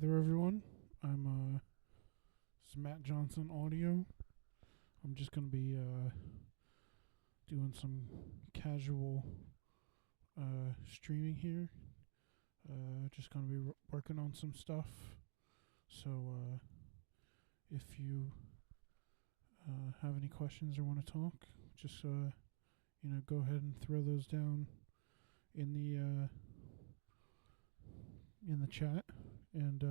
there, everyone. This is Matt Johnson Audio. I'm just going to be doing some casual streaming here. Just going to be working on some stuff. So if you have any questions or want to talk, just go ahead and throw those down in the chat. And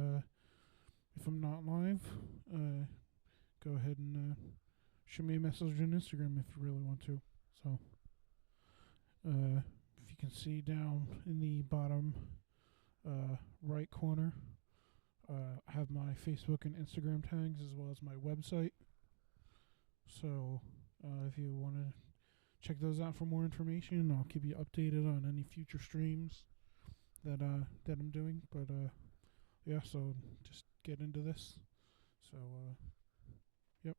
if I'm not live, go ahead and shoot me a message on Instagram if you really want to. So if you can see down in the bottom right corner, I have my Facebook and Instagram tags as well as my website. So if you want to check those out for more information, I'll keep you updated on any future streams that I'm doing. But yeah, so just get into this. So yep.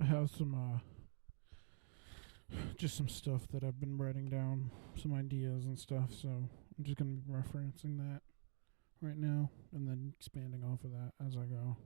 I have some just some stuff that I've been writing down, some ideas and stuff, so I'm just going to be referencing that right now and then expanding off of that as I go.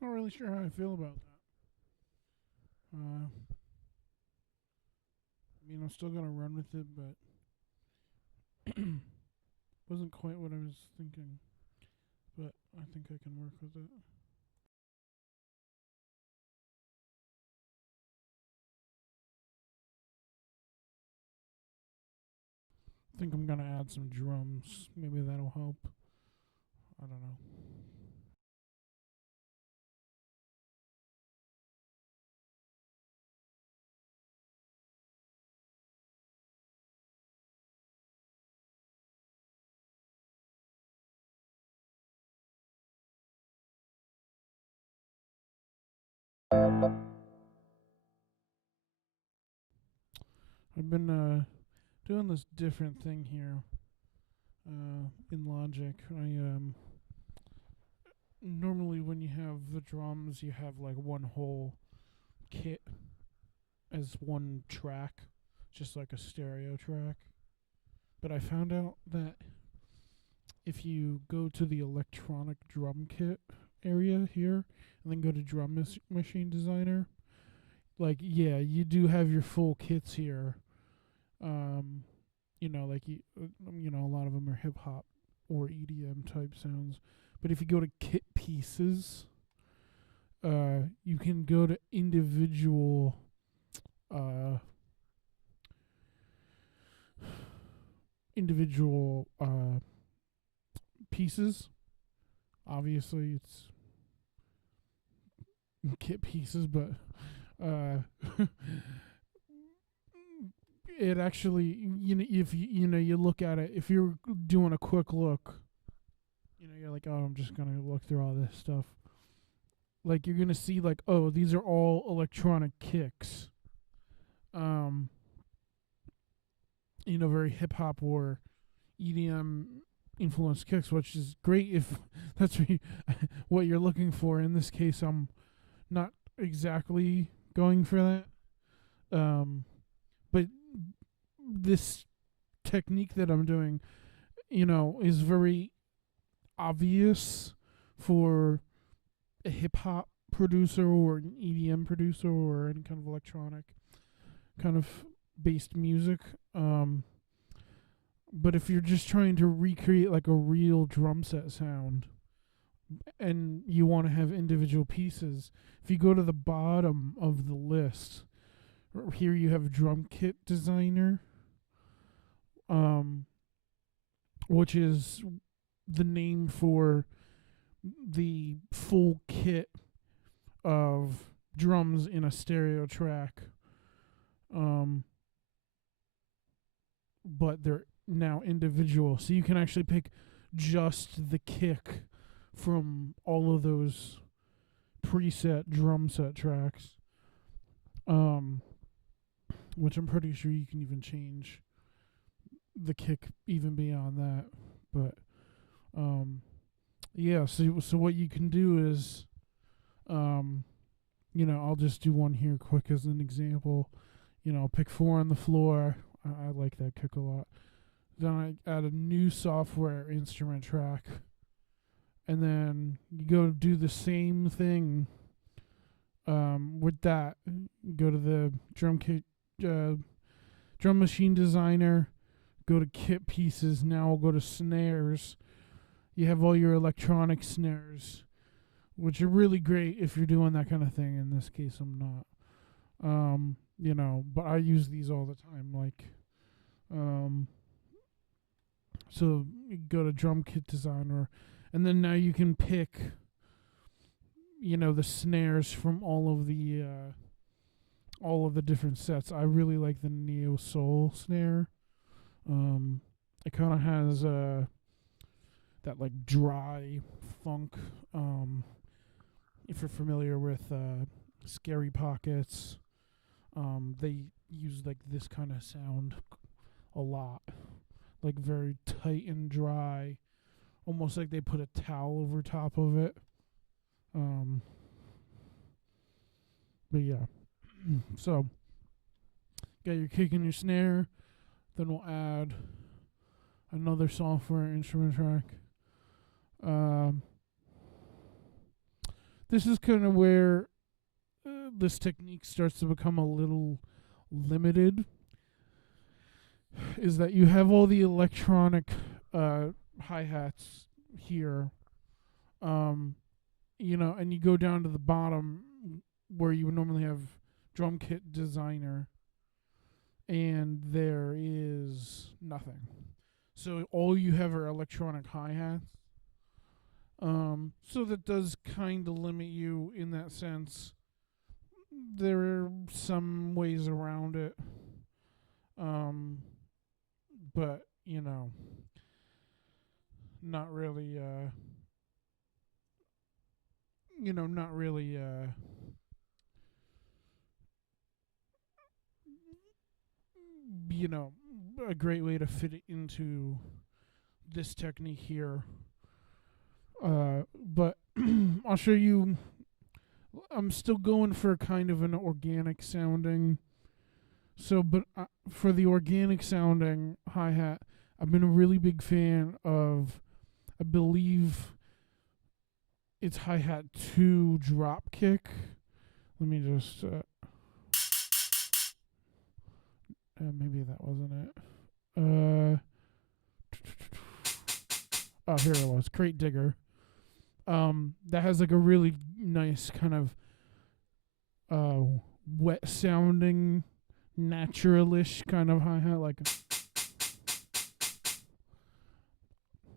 Not really sure how I feel about that. I mean, I'm still gonna run with it, but wasn't quite what I was thinking. But I think I can work with it. I think I'm gonna add some drums. Maybe that'll help. I don't know. I've been doing this different thing here in Logic. Normally when you have the drums, you have like one whole kit as one track, just like a stereo track. But I found out that if you go to the electronic drum kit area here and then go to Drum Machine Designer, like, yeah, you do have your full kits here. Like a lot of them are hip hop or EDM type sounds. But if you go to kit pieces, you can go to individual pieces. Obviously, it's kit pieces, but it actually, if you look at it, if you're doing a quick look, you're like, oh, I'm just gonna look through all this stuff. Like, you're gonna see, like, oh, these are all electronic kicks. Very hip hop or EDM influenced kicks, which is great if that's what you're looking for. In this case, I'm not exactly going for that. But this technique that I'm doing, is very obvious for a hip hop producer or an EDM producer or any kind of electronic kind of based music. But if you're just trying to recreate like a real drum set sound and you want to have individual pieces, if you go to the bottom of the list, here you have Drum Kit Designer, which is the name for the full kit of drums in a stereo track. But they're now individual, so you can actually pick just the kick from all of those preset drum set tracks, which I'm pretty sure you can even change the kick even beyond that. But yeah, so what you can do is, I'll just do one here quick as an example. I'll pick 4 on the floor. I like that kick a lot. Then I add a new software instrument track. And then you go do the same thing with that. Go to the Drum Machine Designer, go to kit pieces. Now I'll go to snares. You have all your electronic snares, which are really great if you're doing that kind of thing. In this case, I'm not. But I use these all the time. So you go to Drum Kit Designer, and then now you can pick, the snares from all of the different sets. I really like the Neo Soul snare. It kind of has that like dry funk. If you're familiar with Scary Pockets, they use like this kind of sound a lot, like very tight and dry, almost like they put a towel over top of it. But yeah, so got your kick and your snare. Then we'll add another software instrument track. This is kind of where this technique starts to become a little limited, is that you have all the electronic hi-hats here, and you go down to the bottom where you would normally have Drum Kit Designer, and there is nothing. So all you have are electronic hi-hats. So that does kind of limit you in that sense. There are some ways around it. But, not really, a great way to fit it into this technique here. But I'll show you. I'm still going for kind of an organic sounding. So, but for the organic sounding hi-hat, I've been a really big fan of, I believe it's hi-hat 2 drop kick. Let me just, maybe that wasn't it. Oh, here it was, Crate Digger. That has like a really nice kind of wet sounding, naturalish kind of hi-hat. Like,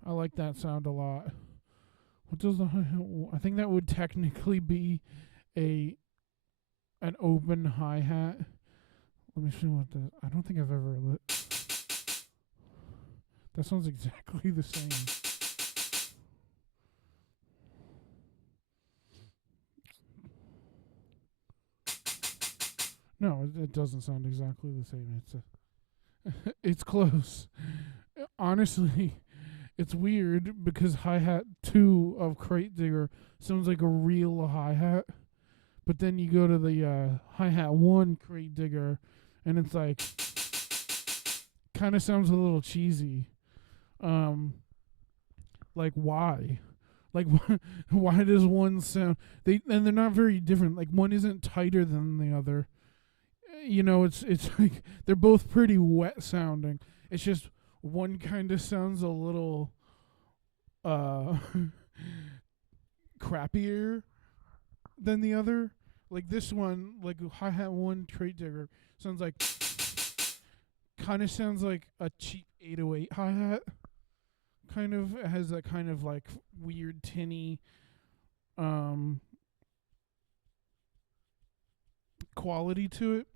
I like that sound a lot. What does the hi-hat? I think that would technically be an open hi-hat. Let me see what the. I don't think I've ever lit. That sounds exactly the same. No, it doesn't sound exactly the same. It's close. Honestly, it's weird because hi-hat 2 of Crate Digger sounds like a real hi-hat, but then you go to the hi-hat 1 Crate Digger, and it's like kind of sounds a little cheesy. Like why? Like why does one sound? And they're not very different. Like one isn't tighter than the other. It's like they're both pretty wet sounding. It's just one kind of sounds a little crappier than the other. Like this one, like hi-hat 1 Crate Digger sounds like kind of sounds like a cheap 808 hi-hat. Kind of has a kind of like weird tinny quality to it.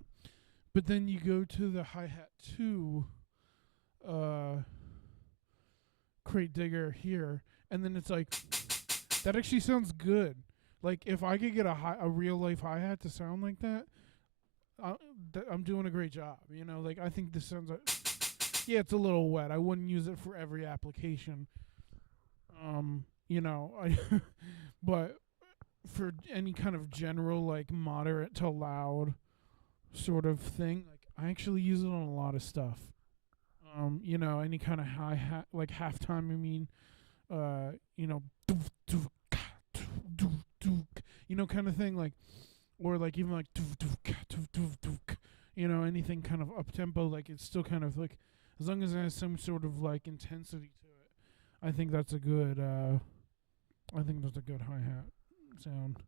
But then you go to the hi-hat 2 Crate Digger here, and then it's like that actually sounds good. Like if I could get a real life hi-hat to sound like that, I'm doing a great job. Like I think this sounds like, yeah, it's a little wet. I wouldn't use it for every application. But for any kind of general like moderate to loud sort of thing, like I actually use it on a lot of stuff. Any kind of hi-hat, like halftime, kind of thing, like, or like even like, anything kind of up tempo, like it's still kind of like, as long as it has some sort of like intensity to it, I think that's a good, hi-hat sound.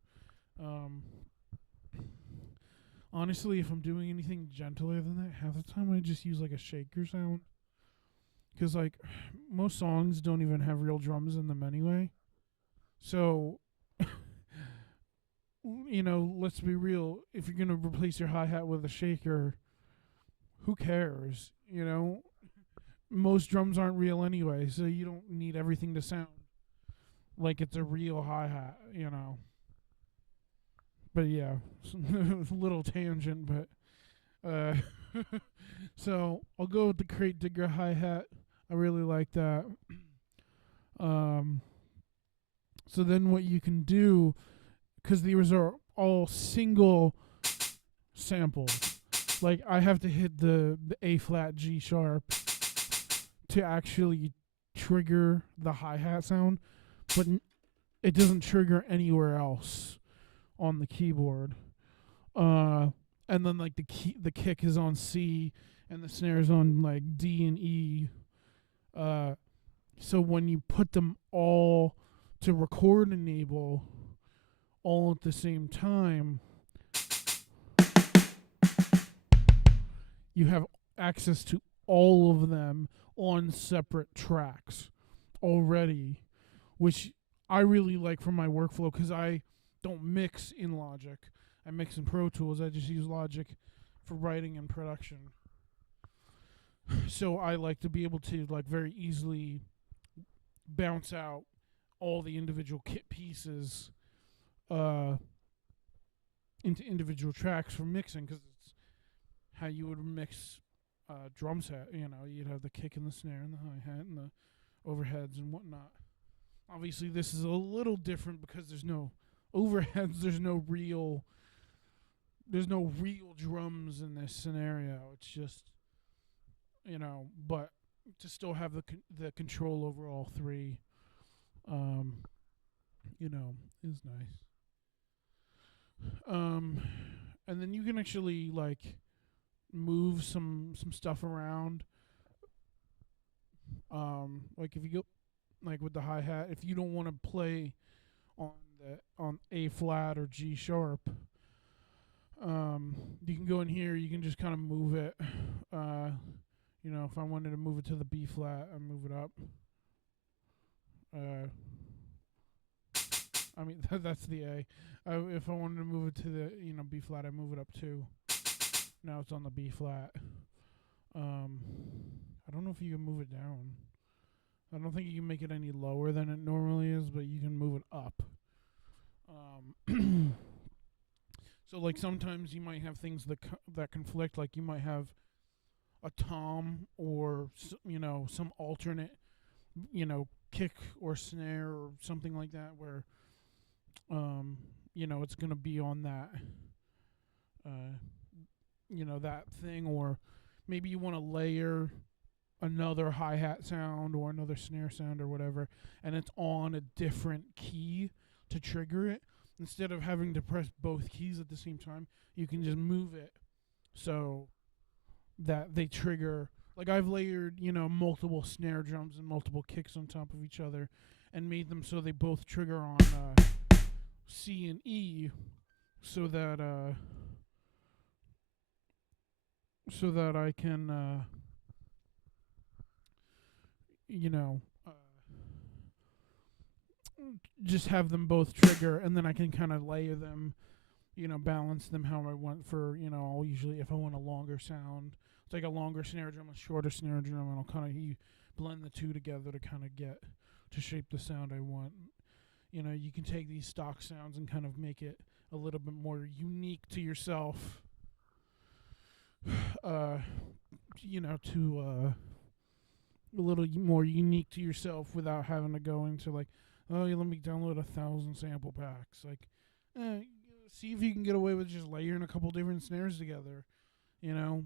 Honestly, if I'm doing anything gentler than that, half the time I just use like a shaker sound. Because like most songs don't even have real drums in them anyway. So, let's be real. If you're going to replace your hi-hat with a shaker, who cares? Most drums aren't real anyway, so you don't need everything to sound like it's a real hi-hat, But yeah, a little tangent, but so I'll go with the Crate Digger hi-hat. I really like that. So then what you can do, because these are all single samples, like I have to hit the A flat G sharp to actually trigger the hi-hat sound, but it doesn't trigger anywhere else on the keyboard. And then like the kick is on C and the snare is on like D and E. So when you put them all to record enable all at the same time, you have access to all of them on separate tracks already, which I really like for my workflow because I don't mix in Logic. I mix in Pro Tools. I just use Logic for writing and production. So I like to be able to like very easily bounce out all the individual kit pieces into individual tracks for mixing, because it's how you would mix drum set. You know, you'd have the kick and the snare and the hi-hat and the overheads and whatnot. Obviously, this is a little different because there's no overheads. There's no real drums in this scenario. It's just, you know, but to still have the control over all three, you know, is nice. And then you can actually like move some stuff around. Like if you go like with the hi-hat, if you don't want to play on A flat or G sharp, you can go in here, you can just kind of move it. You know, if I wanted to move it to the B flat, I move it up. I mean, that's the A. If I wanted to move it to the, you know, B flat, I move it up too. Now it's on the B flat. I don't know if you can move it down. I don't think you can make it any lower than it normally is, but you can move it up. So like sometimes you might have things that conflict. Like you might have a tom or you know, some alternate, you know, kick or snare or something like that where you know, it's going to be on that you know, that thing, or maybe you want to layer another hi-hat sound or another snare sound or whatever, and it's on a different key to trigger it. Instead of having to press both keys at the same time, you can just move it so that they trigger. Like I've layered, you know, multiple snare drums and multiple kicks on top of each other and made them so they both trigger on C and E, so that I can you know, just have them both trigger, and then I can kind of layer them, you know, balance them how I want for, you know, I'll usually, if I want a longer sound, it's like a longer snare drum, a shorter snare drum, and I'll kind of blend the two together to kind of get, to shape the sound I want. You know, you can take these stock sounds and kind of make it a little bit more unique to yourself, you know, to a little more unique to yourself without having to go into like, oh, let me download 1,000 sample packs. Like, see if you can get away with just layering a couple different snares together. You know,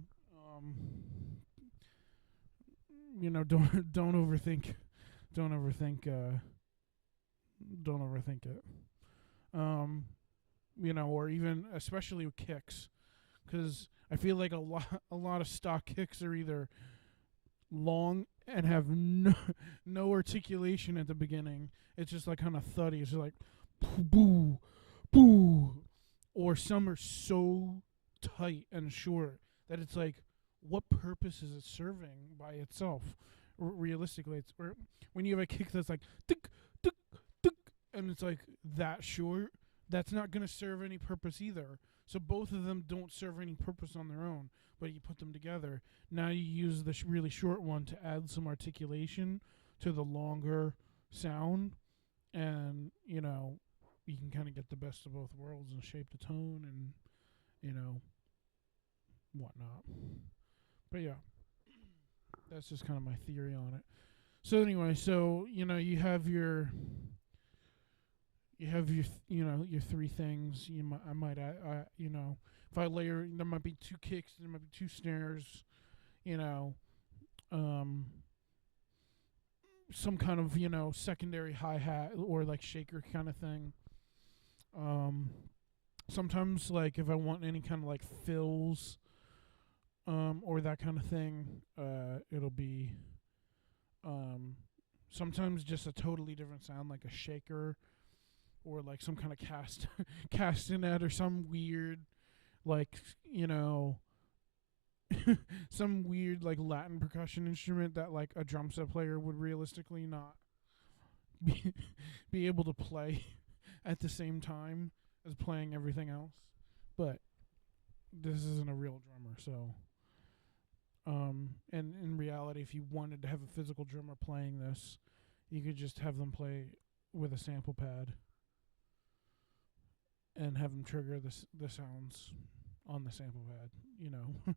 you know, don't overthink it. You know, or even especially with kicks, because I feel like a lot of stock kicks are either long and have no articulation at the beginning. It's just like kind of thuddy. It's just like boo, boo. Or some are so tight and short that it's like, what purpose is it serving by itself? Realistically, it's when you have a kick that's like tick, tick, tick, and it's like that short, that's not going to serve any purpose either. So both of them don't serve any purpose on their own, but you put them together. Now you use the really short one to add some articulation to the longer sound, and, you know, you can kind of get the best of both worlds and shape the tone and, you know, whatnot. But yeah, that's just kind of my theory on it. So anyway, so, you know, you have your you know, your three things. I might add, you know, if I layer, there might be two kicks, there might be two snares, you know, some kind of, you know, secondary hi-hat or like shaker kind of thing. Sometimes, like, if I want any kind of like fills, or that kind of thing, it'll be, sometimes just a totally different sound, like a shaker, or like some kind of castanet, or some weird, like, you know, some weird like Latin percussion instrument that like a drum set player would realistically not be able to play at the same time as playing everything else. But this isn't a real drummer, so and in reality, if you wanted to have a physical drummer playing this, you could just have them play with a sample pad and have them trigger the sounds on the sample pad, you know.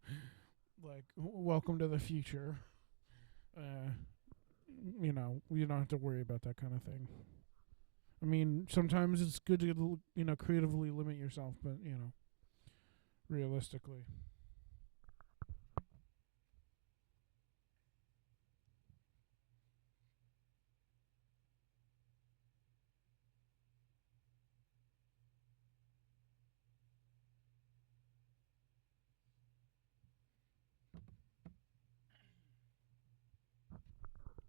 like, welcome to the future. You know, you don't have to worry about that kind of thing. I mean, sometimes it's good to, creatively limit yourself, but, realistically.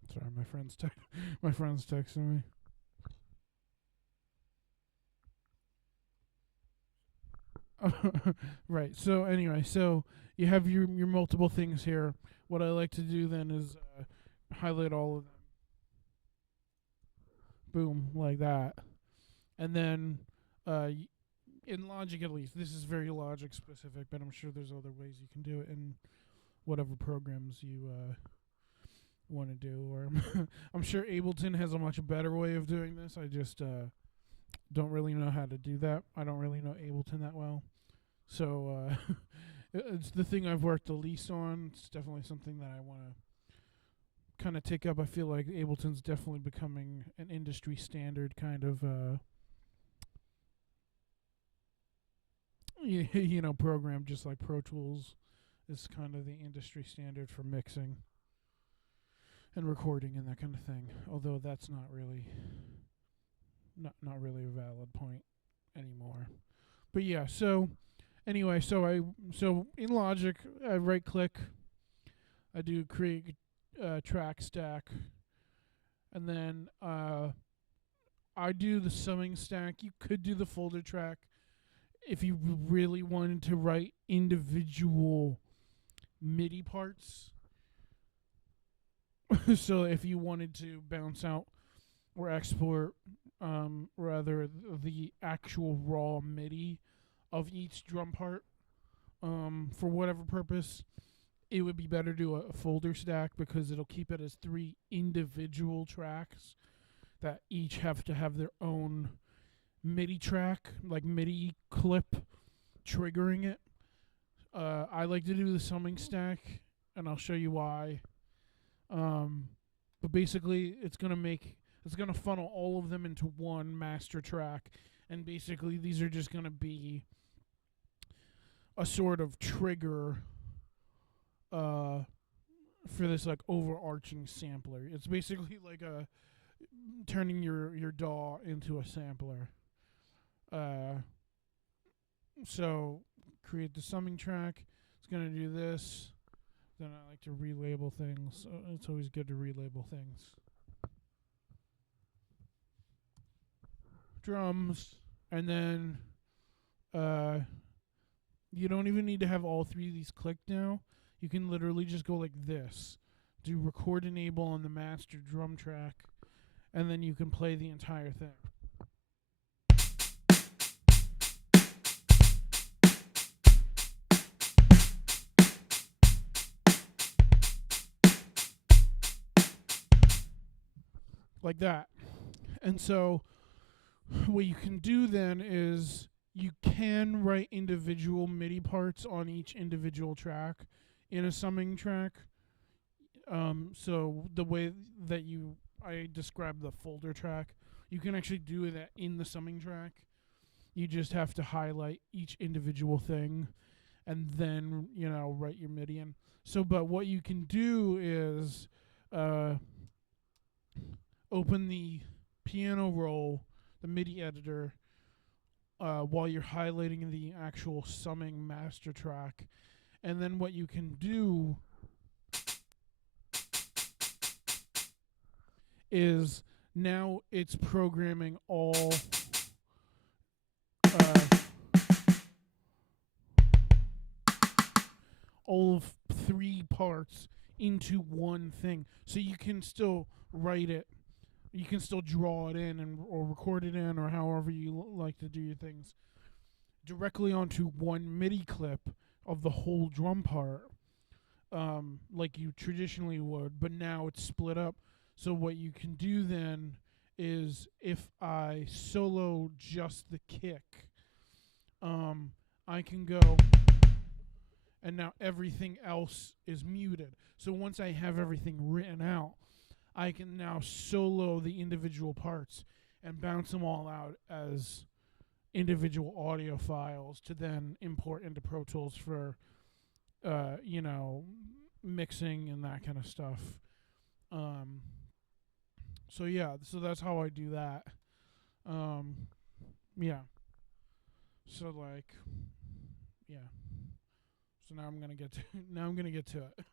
Sorry, my friend's texting me. Right. So anyway, so you have your multiple things here. What I like to do then is highlight all of them. Boom, like that. And then in Logic, at least, this is very Logic specific, but I'm sure there's other ways you can do it in whatever programs you want to do. Or I'm sure Ableton has a much better way of doing this. I just don't really know how to do that. I don't really know Ableton that well. So it's the thing I've worked the least on. It's definitely something that I want to kind of take up. I feel like Ableton's definitely becoming an industry standard kind of program, just like Pro Tools is kind of the industry standard for mixing and recording and that kind of thing. Although that's not really a valid point anymore. But yeah, so anyway, so in Logic, I right click, I do create track stack, and then I do the summing stack. You could do the folder track if you really wanted to write individual MIDI parts. So if you wanted to bounce out or export rather the actual raw MIDI of each drum part for whatever purpose, it would be better to do a folder stack because it'll keep it as 3 individual tracks that each have to have their own MIDI track, like MIDI clip triggering it. I like to do the summing stack, and I'll show you why. But basically, it's gonna funnel all of them into one master track, and basically these are just gonna be a sort of trigger for this like overarching sampler. It's basically like turning your DAW into a sampler. So create the summing track. It's gonna do this. Then I like to relabel things. So it's always good to relabel things. Drums, and then you don't even need to have all 3 of these clicked now. You can literally just go like this. Do record enable on the master drum track, and then you can play the entire thing. Like that. And so what you can do then is you can write individual MIDI parts on each individual track in a summing track. So the way that I described the folder track, you can actually do that in the summing track. You just have to highlight each individual thing and then, write your MIDI in. So, but what you can do is open the piano roll, the MIDI editor, while you're highlighting the actual summing master track. And then what you can do is now it's programming all of 3 parts into one thing. So you can still write it. You can still draw it in or record it in, or however you like to do your things, directly onto one MIDI clip of the whole drum part, like you traditionally would, but now it's split up. So what you can do then is, if I solo just the kick, I can go and now everything else is muted. So once I have everything written out, I can now solo the individual parts and bounce them all out as individual audio files to then import into Pro Tools for, mixing and that kind of stuff. So yeah, so that's how I do that. Yeah. So like, yeah. So now I'm gonna get to it.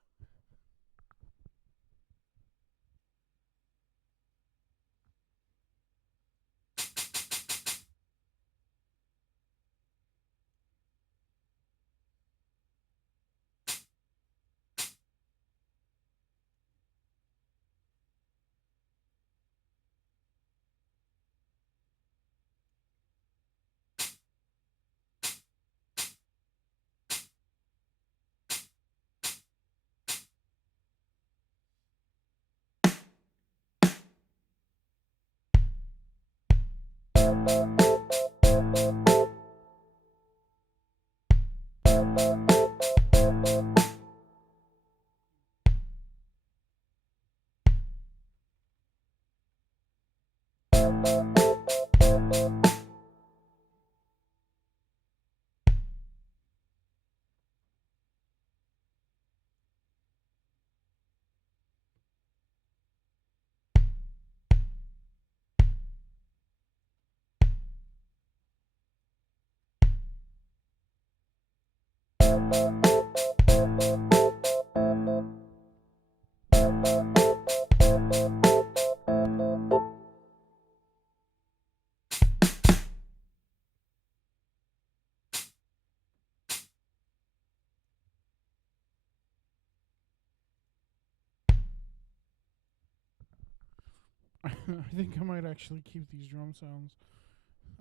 I think I might actually keep these drum sounds.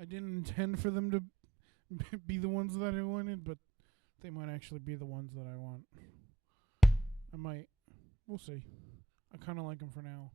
I didn't intend for them to be the ones that I wanted, but they might actually be the ones that I want. I might. We'll see. I kind of like them for now.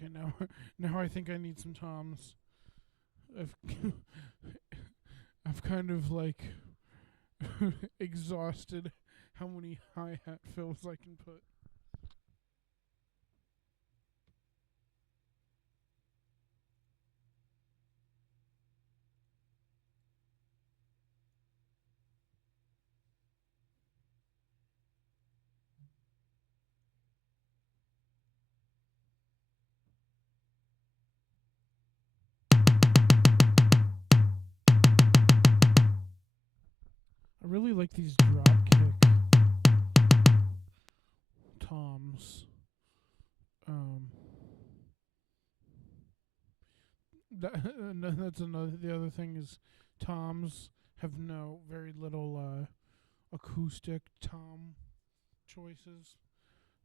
Okay, now I think I need some toms. I've I've kind of like exhausted how many hi-hat fills I can put. I really like these drop kick toms. That's another. The other thing is toms have very little acoustic tom choices.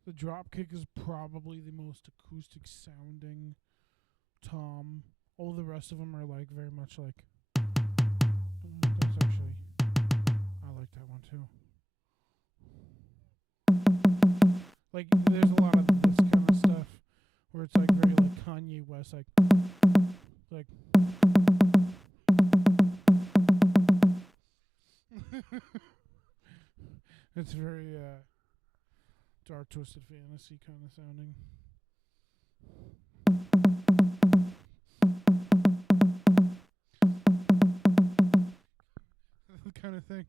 The drop kick is probably the most acoustic sounding tom. All the rest of them are like very much like. That's actually, I like that one too. Like there's a lot of this kind of stuff where it's like very like Kanye West, like. It's very dark twisted fantasy kind of sounding. Kind of thing.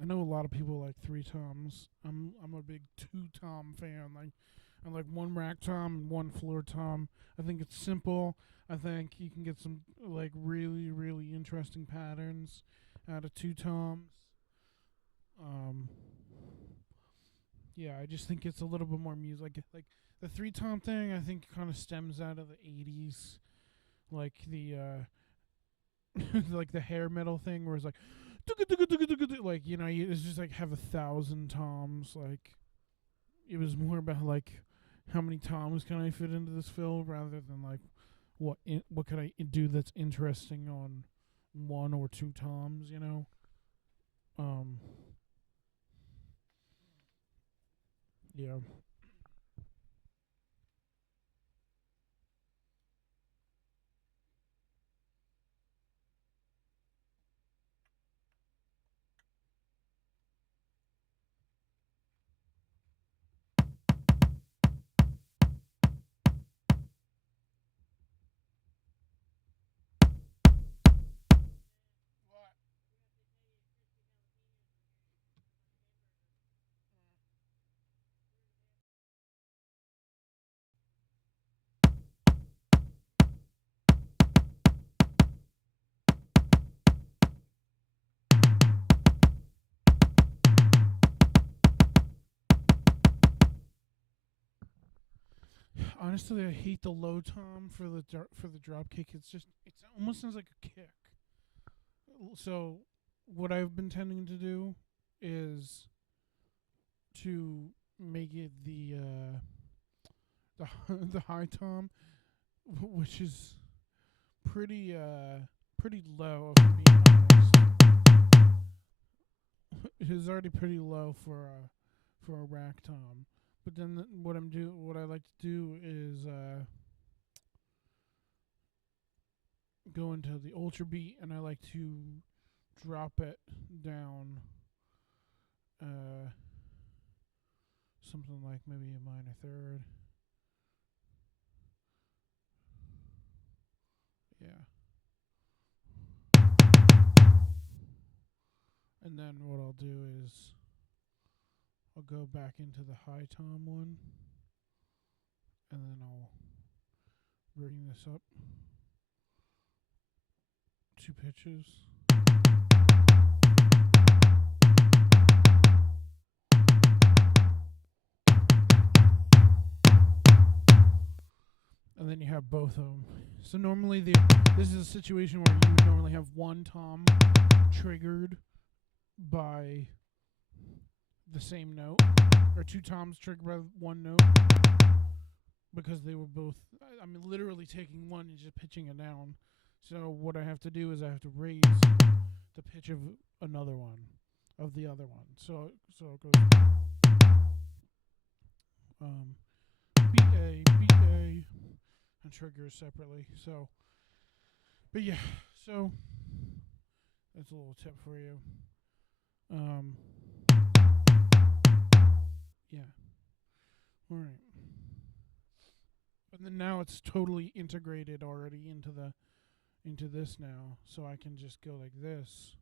I know a lot of people like 3 toms. I'm a big 2 tom fan. I like 1 rack tom and 1 floor tom. I think it's simple. I think you can get some like really really interesting patterns out of 2 toms. Yeah, I just think it's a little bit more music. Like the 3-tom thing, I think, kind of stems out of the 80s, like the like the hair metal thing, where it's like, like, you know, it's just like have 1,000 toms. Like, it was more about like how many toms can I fit into this fill, rather than like what can I do that's interesting on 1 or 2 toms, you know. Yeah. Honestly, I hate the low tom for the drop kick. It almost sounds like a kick. So, what I've been tending to do is to make it the high tom, which is pretty low. If I'm being honest, it is already pretty low for a rack tom. But then what I like to do is go into the ultra beat, and I like to drop it down something like maybe a minor third. Yeah. And then what I'll do is I'll go back into the high tom one, and then I'll bring this up 2 pitches. And then you have both of them. So normally this is a situation where you would normally have 1 tom triggered by the same note, or 2 toms triggered by 1 note, because they were both, I'm literally taking one and just pitching it down. So what I have to do is I have to raise the pitch of another one, of the other one. So it goes B-A, B-A, and triggers separately. So, but yeah, so that's a little tip for you. Yeah. All right. And then now it's totally integrated already into this now, so I can just go like this.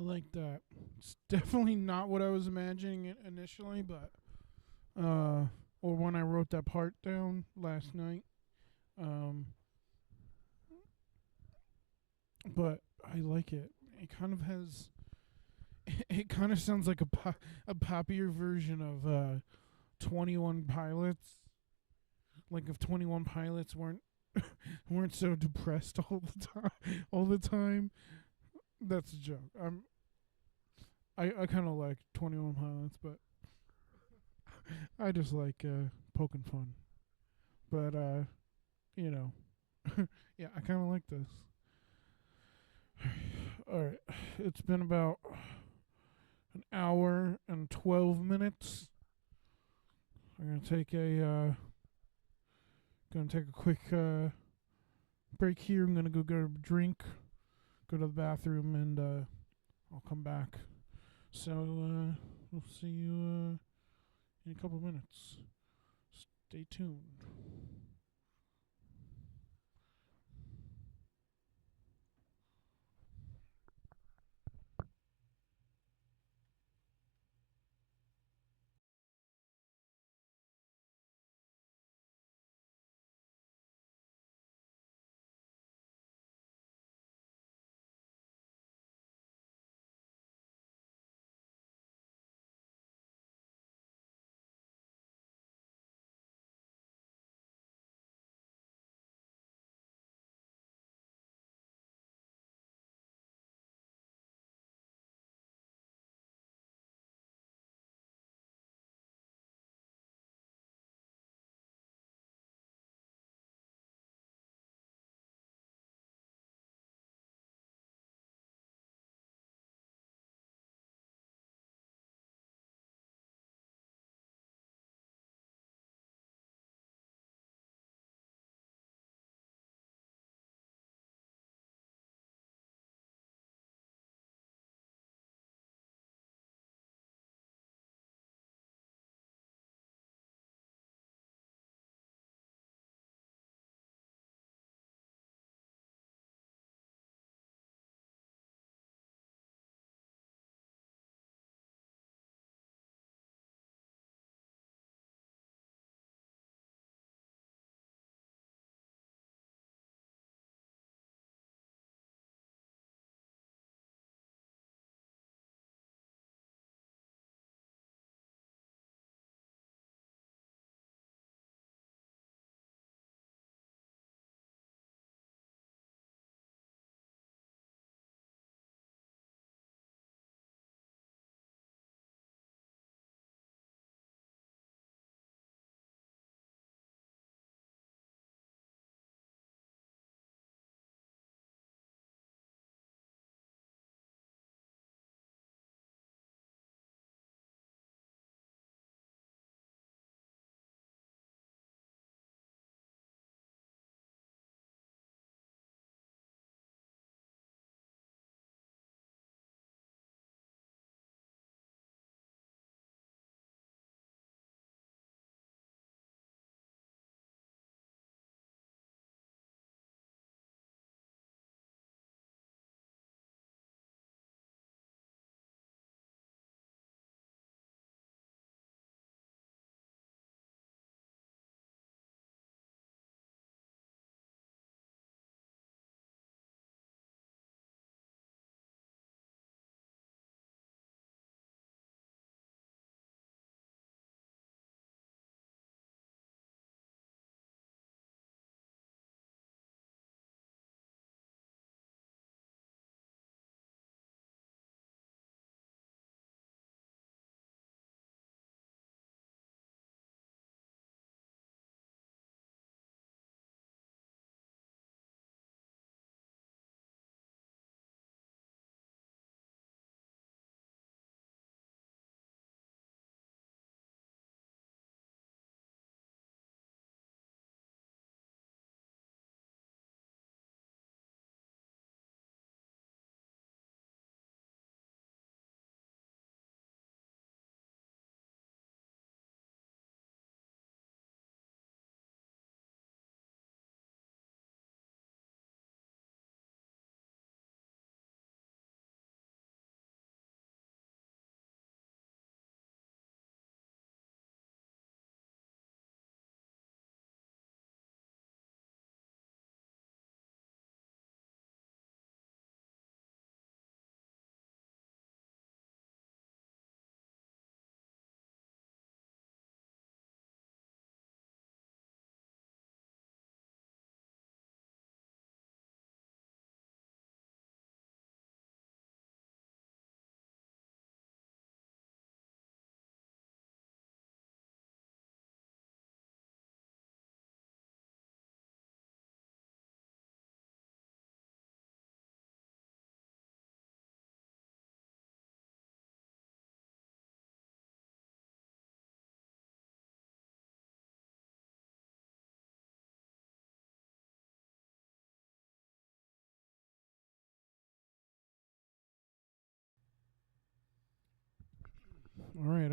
I like that. It's definitely not what I was imagining initially, but or when I wrote that part down last night. Um, but I like it. It kind of has. It kind of sounds like a poppier version of 21 Pilots. Like if 21 Pilots weren't so depressed all the time. That's a joke. I kind of like 21 Pilots, but I just like poking fun. But you know, yeah, I kind of like this. All right, it's been about an hour and 12 minutes. I'm gonna take a quick break here. I'm gonna go get a drink, go to the bathroom, and I'll come back. So we'll see you in a couple minutes. Stay tuned.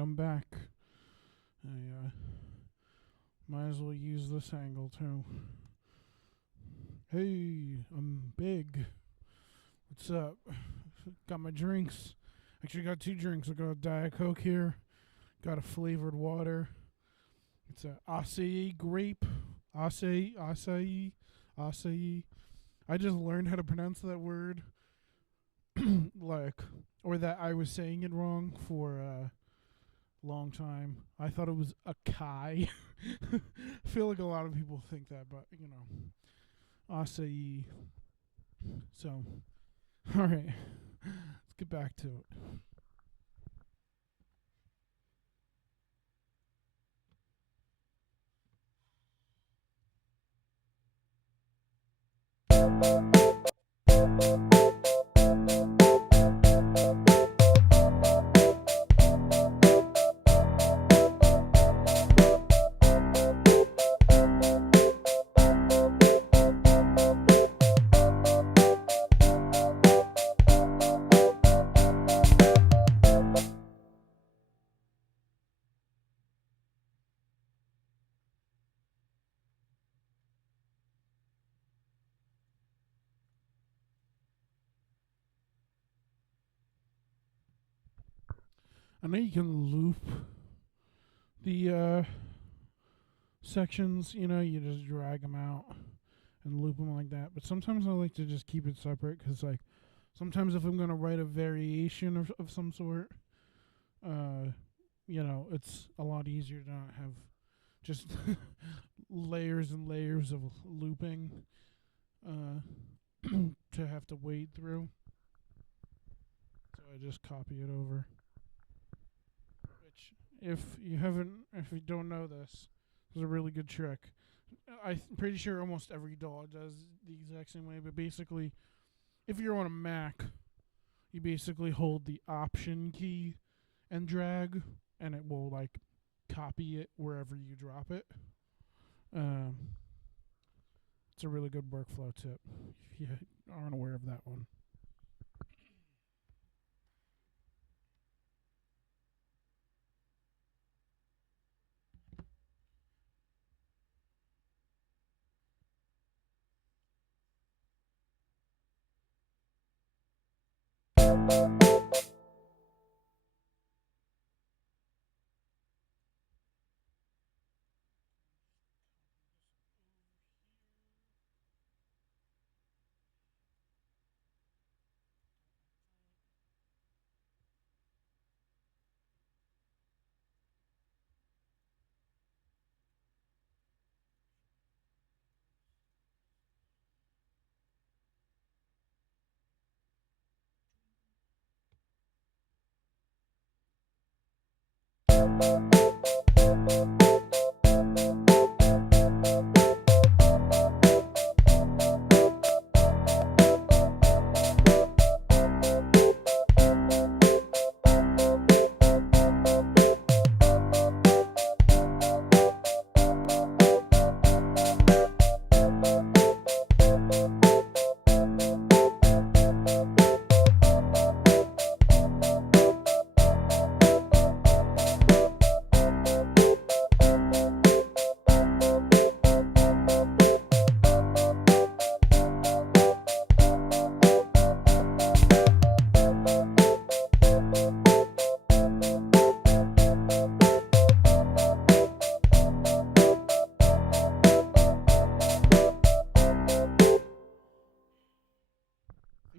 I'm back. I might as well use this angle too. Hey, I'm big. What's up? Got my drinks. Actually got 2 drinks. I got a Diet Coke here. Got a flavored water. It's a acai grape. Acai. I just learned how to pronounce that word. Or that I was saying it wrong for a long time. I thought it was acai. I feel like a lot of people think that, but acai. So, alright. Let's get back to it. I know you can loop the sections, you just drag them out and loop them like that. But sometimes I like to just keep it separate because, sometimes if I'm going to write a variation of some sort, it's a lot easier to not have just layers and layers of looping to have to wade through. So I just copy it over. Which, if you don't know this is a really good trick. I'm pretty sure almost every DAW does the exact same way, but basically, if you're on a Mac, you basically hold the Option key and drag, and it will copy it wherever you drop it. It's a really good workflow tip if you aren't aware of that one.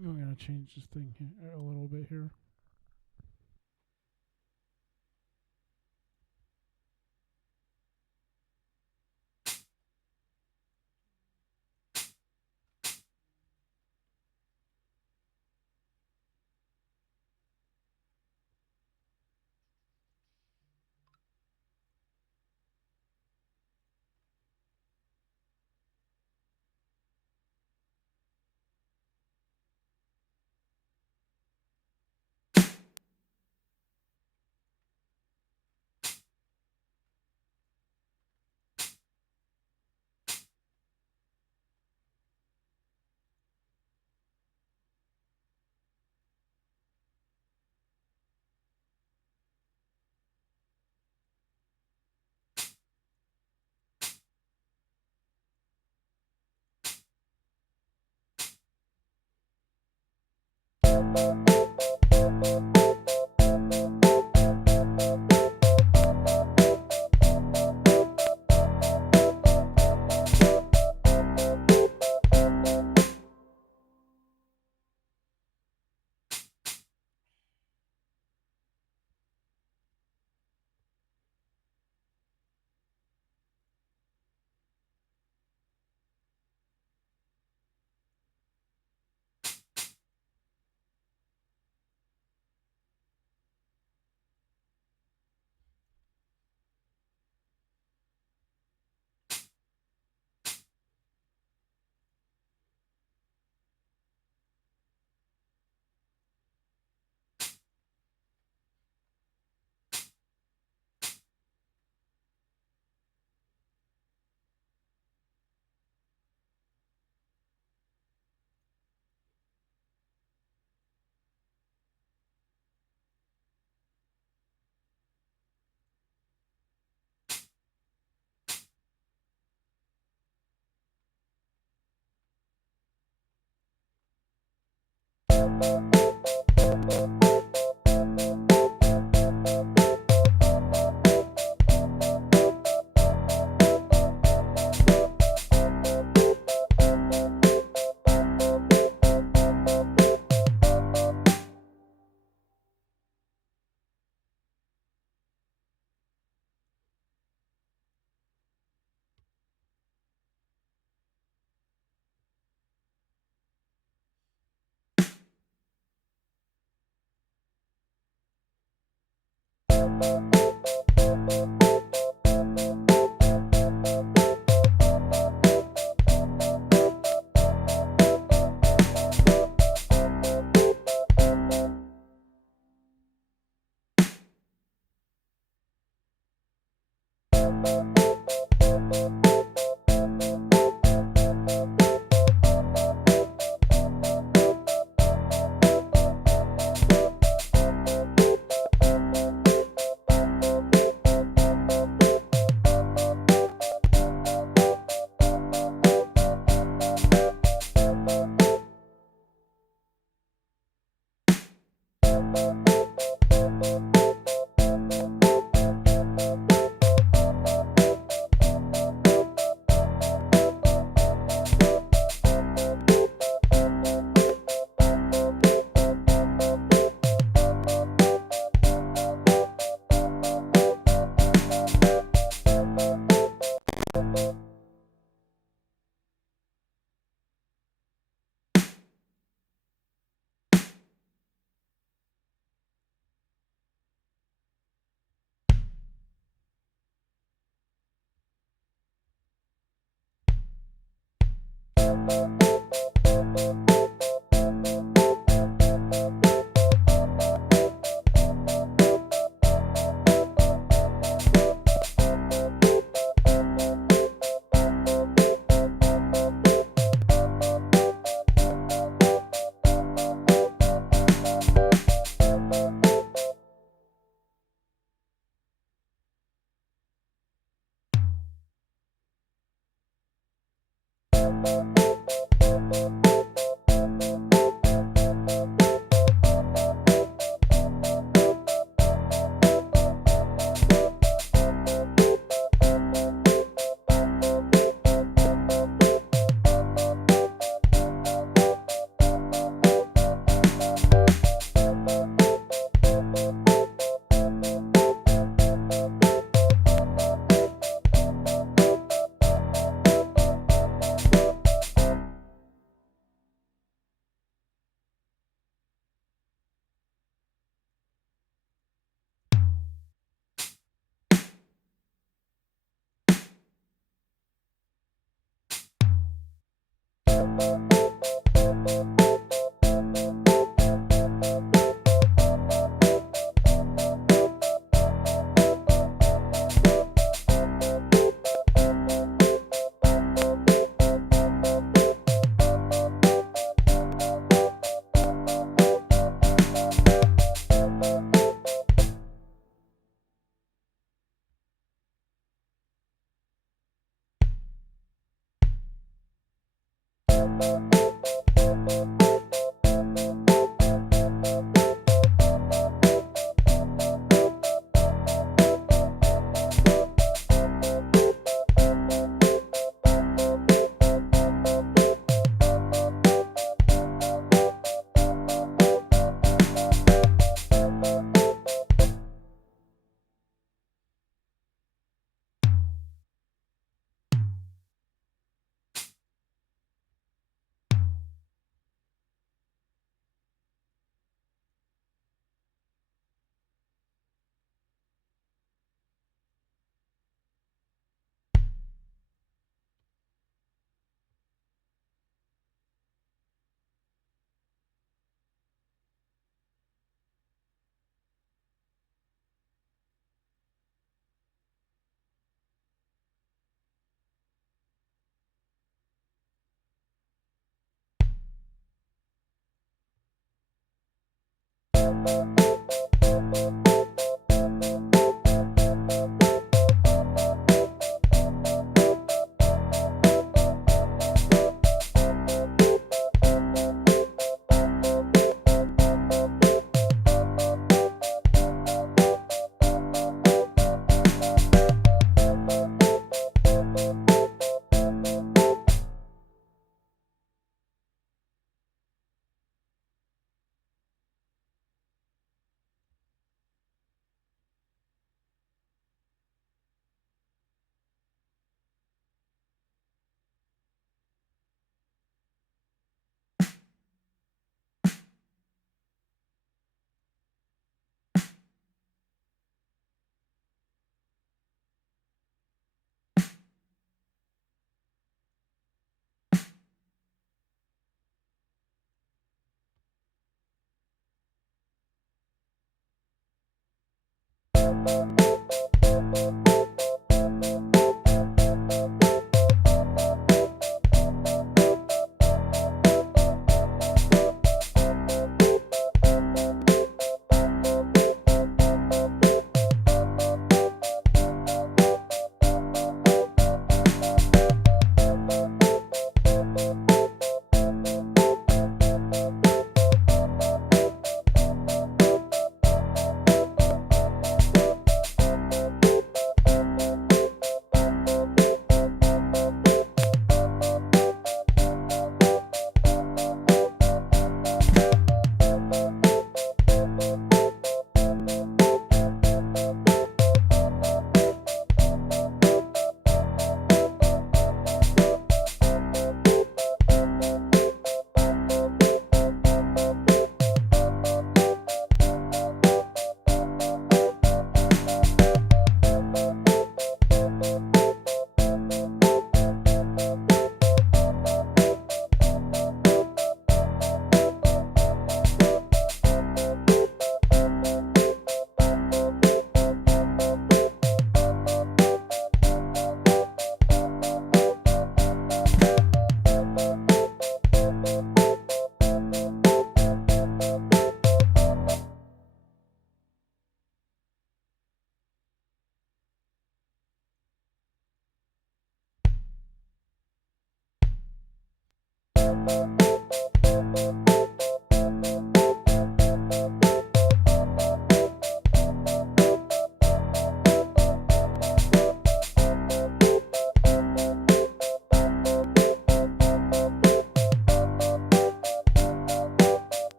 I'm going to change this thing here a little bit here.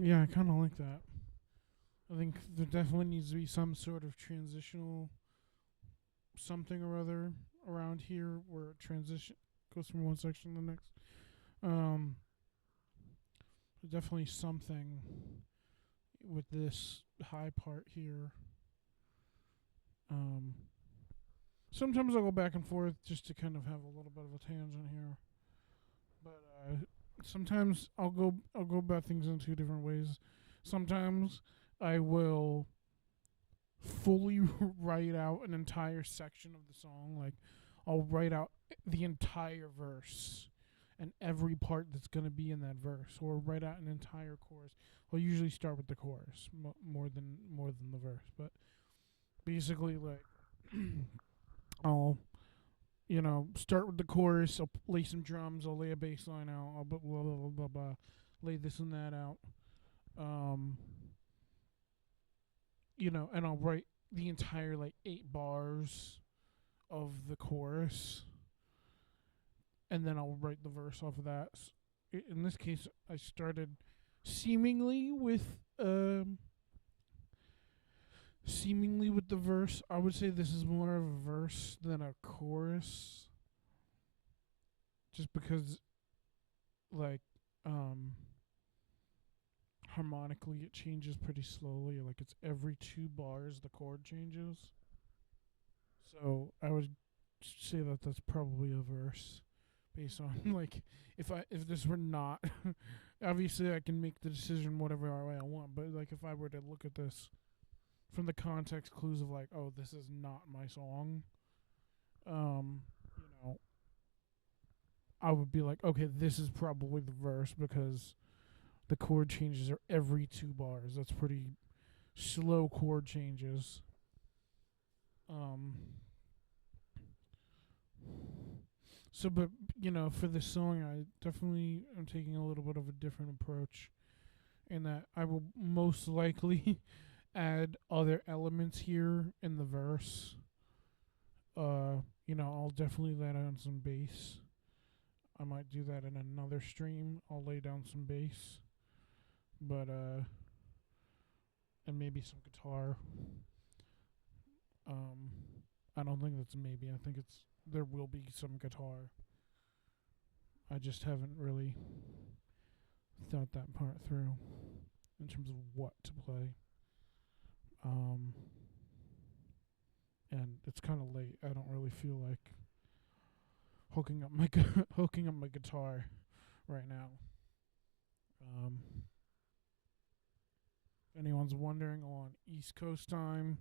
Yeah, I kind of like that. I think there definitely needs to be some sort of transitional something or other around here where it transition goes from one section to the next. Um, definitely something with this high part here. Um, sometimes I'll go back and forth just to kind of have a little bit of a tangent here, but sometimes I'll go about things in two different ways. Sometimes I will fully write out an entire section of the song. Like, I'll write out the entire verse and every part that's going to be in that verse, or write out an entire chorus. I'll usually start with the chorus more than the verse, but basically, like, I'll start with the chorus. I'll lay some drums. I'll lay a bass line out. I'll blah blah blah blah blah. Lay this and that out. Um, and I'll write the entire 8 bars of the chorus, and then I'll write the verse off of that. In this case, I started seemingly with the verse. I would say this is more of a verse than a chorus, just because, like, harmonically it changes pretty slowly. Like, it's every 2 bars the chord changes. So I would say that that's probably a verse, based on if this were not obviously I can make the decision whatever way I want, but if I were to look at this from the context clues of oh, this is not my song, I would be like, okay, this is probably the verse, because the chord changes are every 2 bars. That's pretty slow chord changes. So, but, for this song, I definitely am taking a little bit of a different approach, in that I will most likely add other elements here in the verse. I'll definitely lay down some bass. I might do that in another stream. I'll lay down some bass, but and maybe some guitar. I don't think that's maybe. I think there will be some guitar. I just haven't really thought that part through in terms of what to play. And it's kind of late. I don't really feel like hooking up my hooking up my guitar right now. If anyone's wondering, I'm on East Coast time.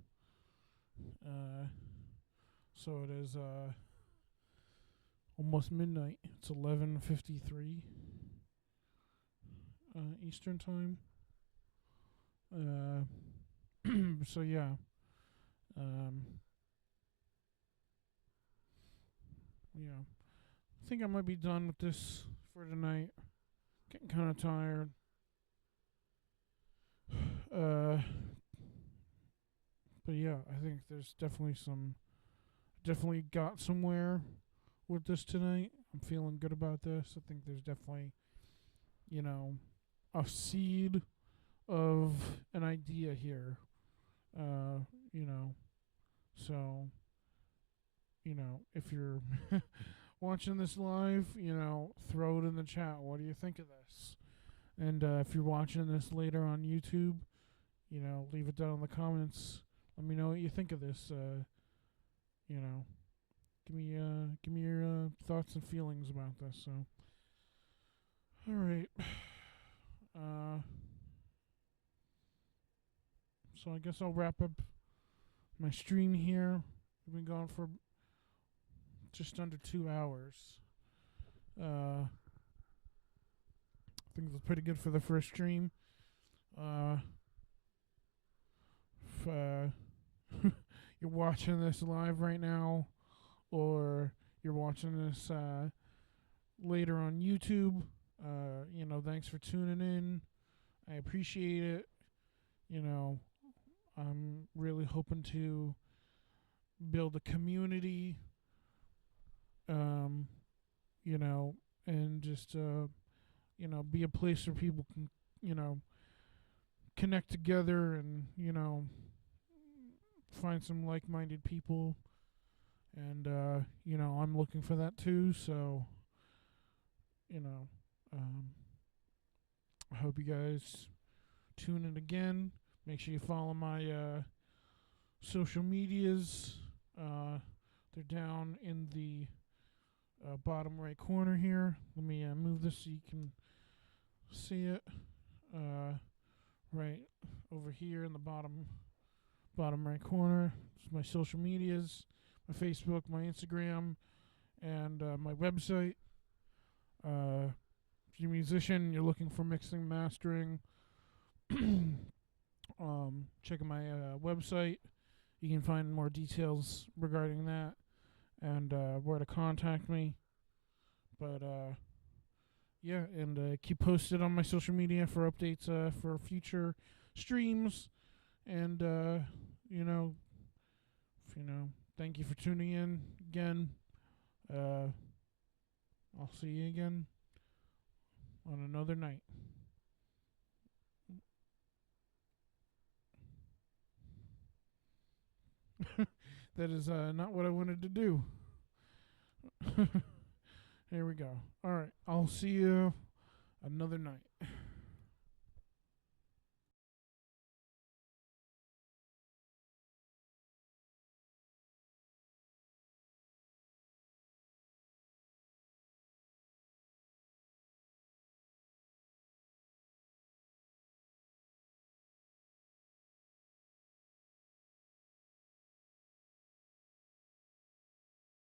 So it is almost midnight. It's 11:53 Eastern time. So yeah. Yeah. I think I might be done with this for tonight. Getting kind of tired. But yeah, I think there's definitely got somewhere with this tonight. I'm feeling good about this. I think there's definitely, a seed of an idea here. So, if you're watching this live, throw it in the chat. What do you think of this? And if you're watching this later on YouTube, leave it down in the comments. Let me know what you think of this. Give me your thoughts and feelings about this. So, all right. So I guess I'll wrap up my stream here. We've been going for just under 2 hours. I think it's pretty good for the first stream. If you're watching this live right now, or you're watching this later on YouTube, thanks for tuning in. I appreciate it. I'm really hoping to build a community, and just, be a place where people can, connect together and, find some like-minded people. And, I'm looking for that too. So, I hope you guys tune in again. Make sure you follow my social medias. They're down in the bottom right corner here. Let me move this so you can see it. Right over here in the bottom right corner. It's my social medias, my Facebook, my Instagram, and my website. If you're a musician, you're looking for mixing, mastering, check out my website. You can find more details regarding that and where to contact me. But yeah, and keep posted on my social media for updates for future streams. And thank you for tuning in again. I'll see you again on another night. That is not what I wanted to do. Here we go. All right, I'll see you another night.